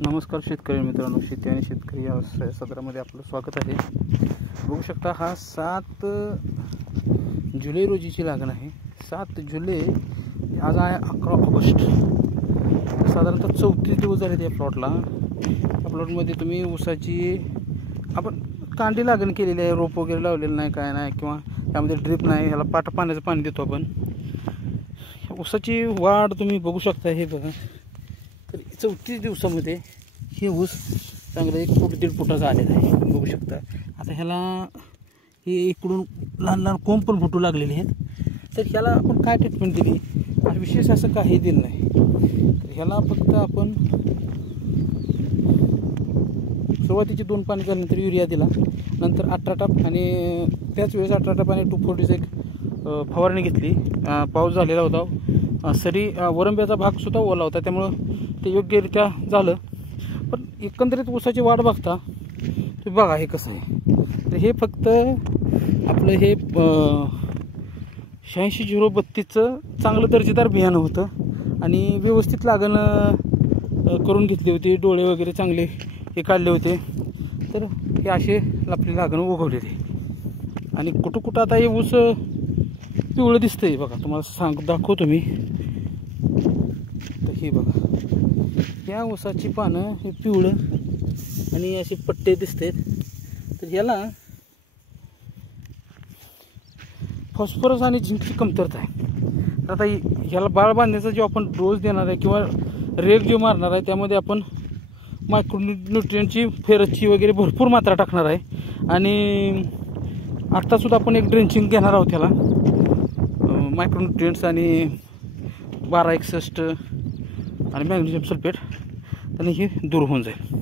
नमस्कार शेतकरी मित्रांनो, शेती आणि शेतकरी या सदरामध्ये आपलं स्वागत आहे. बघू शकता हा 7 जुलै रोजीची लागण आहे. 7 जुलै, आज आहे 11 ऑगस्ट. साधारणतः 34 दिवस झाले त्या प्लॉटला. या प्लॉटमध्ये तुम्ही ऊसाची आपण कांडी लागण केलेली आहे, रोप वगैरे लावलेलं नाही, काय नाही, किंवा त्यामध्ये ड्रिप नाही. ह्याला पाण्याचं पाणी देतो आपण. ऊसाची वाढ तुम्ही बघू शकता. हे बघा, तर 34 दिवसामध्ये हे ऊस चांगलं 1 फूट 1.5 फुटाचा आलेला आहे. बघू शकता. आता ह्याला हे इकडून लहान लहान कोंब पण फुटू लागलेले आहेत. तर ह्याला आपण काय ट्रीटमेंट दिली, विशेष असं काही दिलं नाही. तर ह्याला फक्त आपण सुरुवातीची 2 पाणी झाल्यानंतर युरिया दिला, नंतर 18 टाप आणि त्याच वेळेस 18 टाप आणि 240 एक फवारणी घेतली. पाऊस झालेला होता, सरी वरंब्याचा भागसुद्धा ओला होता, त्यामुळं ते योग्यरित्या झालं. पण एकंदरीत ऊसाची वाढ बघता तुम्ही बघा हे कसं आहे. तर हे फक्त आपलं हे 86-032चं चांगलं दर्जेदार बियाणं होतं आणि व्यवस्थित लागण करून घेतली होती. डोळे वगैरे चांगले हे काढले होते. तर हे असे आपली लागण उगवलेली आणि कुठं कुठं आता हे ऊस पिवळं दिसतंय बघा. तुम्हाला दाखवतो मी. तर हे बघा, या ऊसाची पानं हे पिवळं आणि असे पट्टे दिसतात. तर ह्याला फॉस्फरस आणि झिंकची कमतरता आहे. आता ह्याला बाळ बांधण्याचा जो आपण डोस देणार आहे किंवा रेग जो मारणार आहे, त्यामध्ये आपण मायक्रोन्यूट्रियनची, फेरसची वगैरे भरपूर मात्रा टाकणार आहे. आणि आत्तासुद्धा आपण एक ड्रेंचिंग घेणार आहोत ह्याला, मायक्रोन्यूट्रियन्ट्स आणि 1261 आणि मॅग्नेशियम सल्फेट, आणि हे दूर होऊन जाईल.